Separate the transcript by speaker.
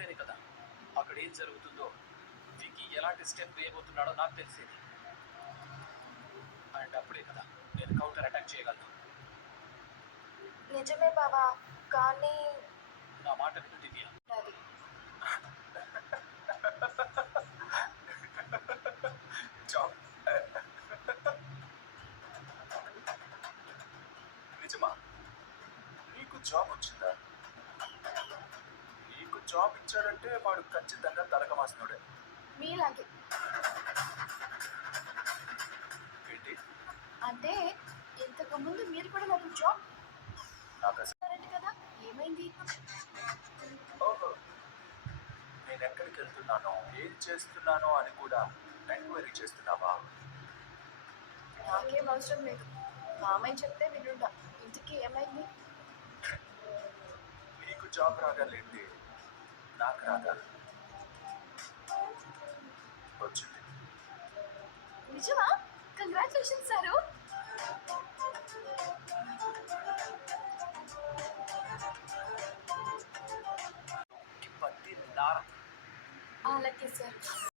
Speaker 1: ఉంటేనే కదా. అక్కడ ఏం జరుగుతుందో వికి ఎలాంటి స్టెప్ వేయబోతున్నాడో నాకు తెలిసేది. అండ్ అప్పుడే కదా నేను కౌంటర్ అటాక్ చేయగలను.
Speaker 2: నిజమే బావా కానీ
Speaker 1: నా మాట విను దివ్య.
Speaker 3: నిజమా? నీకు జాబ్ వచ్చిందా? జాబ్ ఇచ్చాడంటే వాడు ఖచ్చితంగా తలకమాసినోడే
Speaker 2: మీలాగే.
Speaker 3: ఏంటి?
Speaker 2: అంటే ఇంతకు ముందు మీరు కూడా నాకు జాబ్
Speaker 3: నాకు అసలు
Speaker 2: ఇచ్చారంట కదా ఏమైంది?
Speaker 3: ఓహో. నేను ఎక్కడికి వెళ్తున్నానో ఏం చేస్తున్నానో అని కూడా ఎంక్వైరీ చేస్తున్నావా?
Speaker 2: నాకేం అవసరం లేదు. మామయ్య చెప్తే వినుండా ఇంటికి ఏమైంది?
Speaker 3: నీకు జాబ్ రాగాలేంటి? నాకు వచ్చింది.
Speaker 2: నిజమా? Congratulation sir.
Speaker 1: పత్తి నార
Speaker 2: అలాగే సార్.